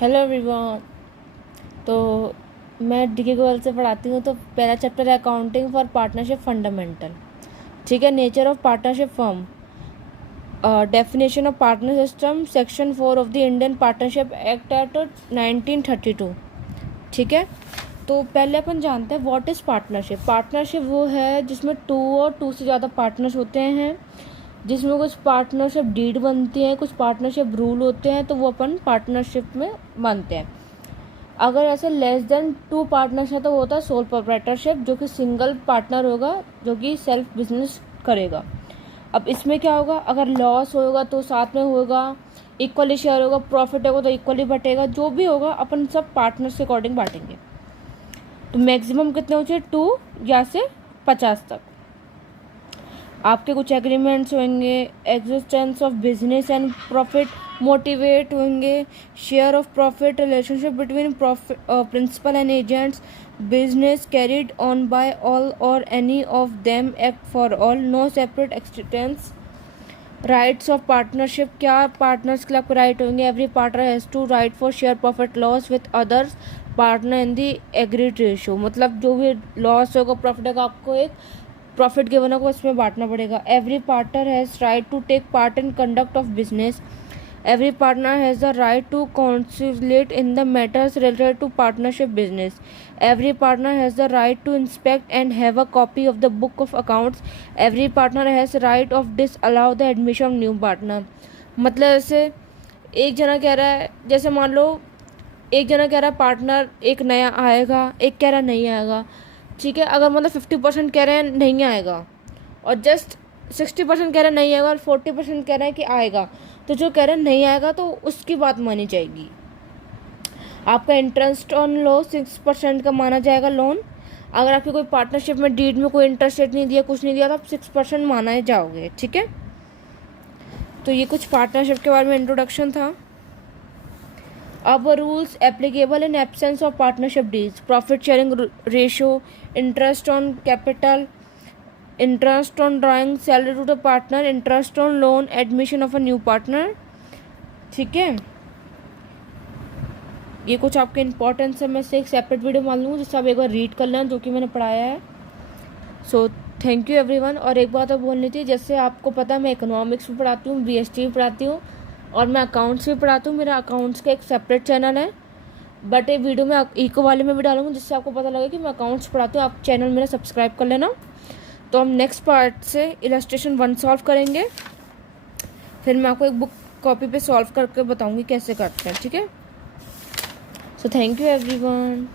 Hello everyone. तो मैं DK Goyal से पढ़ाती हूँ। तो पहला चैप्टर है अकाउंटिंग फॉर पार्टनरशिप फंडामेंटल। ठीक है। Nature of partnership firm, definition of partner system, section 4 of the Indian partnership act at 1932। ठीक है। तो पहले अपन जानते हैं व्हाट इज़ पार्टनरशिप। पार्टनरशिप वो है जिसमें 2 और 2 से ज़्यादा पार्टनर्स होते हैं, जिसमें कुछ पार्टनरशिप डीड बनती है, कुछ पार्टनरशिप रूल होते हैं, तो वो अपन पार्टनरशिप में बनते हैं। अगर ऐसे लेस देन 2 पार्टनर्स है तो वो होता है सोल प्रोप्राइटरशिप, जो कि सिंगल पार्टनर होगा जो कि सेल्फ बिजनेस करेगा। अब इसमें क्या होगा, अगर लॉस होगा तो साथ में होगा, इक्वली शेयर होगा, प्रॉफिट होगा तो इक्वली बटेगा, जो भी होगा अपन सब पार्टनर्स के अकॉर्डिंग बांटेंगे। तो मैक्सिमम कितने हो चाहिए, 2 या से 50 तक। आपके कुछ एग्रीमेंट्स होंगे, existence of business and profit motivate होंगे, share of profit, relationship between principal and agents, business carried on by all और any of them, act for all, no separate existence. Rights of partnership, क्या partners के लिए right होंगे, every partner has to right for share profit loss with others partner in the agreed ratio. मतलब जो भी loss होगा profit होगा, आपको एक प्रॉफिट गिवन होगा उसमें बांटना पड़ेगा। Every partner has right to take part in conduct of business. Every partner has the right to consult in the matters related to partnership business. Every partner has the right to inspect and have a copy of the book of accounts. Every partner has right of disallow the admission of new partner. मतलब जैसे एक जना कह रहा है, जैसे मान लो एक जना कह रहा है पार्टनर एक नया आएगा, एक कह रहा है नहीं आएगा। ठीक है। अगर मतलब 50% कह रहे हैं नहीं आएगा और जस्ट 60% कह रहे हैं नहीं आएगा और 40% कह रहे हैं कि आएगा, तो जो कह रहे हैं नहीं आएगा तो उसकी बात मानी जाएगी। आपका इंटरेस्ट ऑन लो 6% का माना जाएगा लोन। अगर आपकी कोई पार्टनरशिप में डीड में कोई इंटरेस्ट रेट नहीं दिया, कुछ नहीं दिया, तो आप 6% माना जाओगे। ठीक है। तो ये कुछ पार्टनरशिप के बारे में इंट्रोडक्शन था। अब rules applicable in absence of partnership deals, profit sharing ratio, interest on capital, interest on drawing salary to the partner, interest on loan, admission of a new partner. ठीक है। ये कुछ आपके इंपॉर्टेंस है। मैं से एक सेपरेट वीडियो मान लूँगी जिससे आप एक बार रीड कर लें जो कि मैंने पढ़ाया है। So thank you everyone. और एक बात और बोलनी थी, जैसे आपको पता है मैं इकोनॉमिक्स भी पढ़ाती हूँ, बीएसटी भी पढ़ाती हूँ और मैं अकाउंट्स भी पढ़ाती हूँ। मेरा अकाउंट्स का एक सेपरेट चैनल है, बट ये वीडियो मैं इको वाले में भी डालूंगी जिससे आपको पता लगे कि मैं अकाउंट्स पढ़ाती हूँ। आप चैनल मेरा सब्सक्राइब कर लेना। तो हम नेक्स्ट पार्ट से इलस्ट्रेशन 1 सॉल्व करेंगे, फिर मैं आपको एक बुक कॉपी पे सॉल्व करके बताऊंगी कैसे करते हैं। ठीक है। So thank you everyone.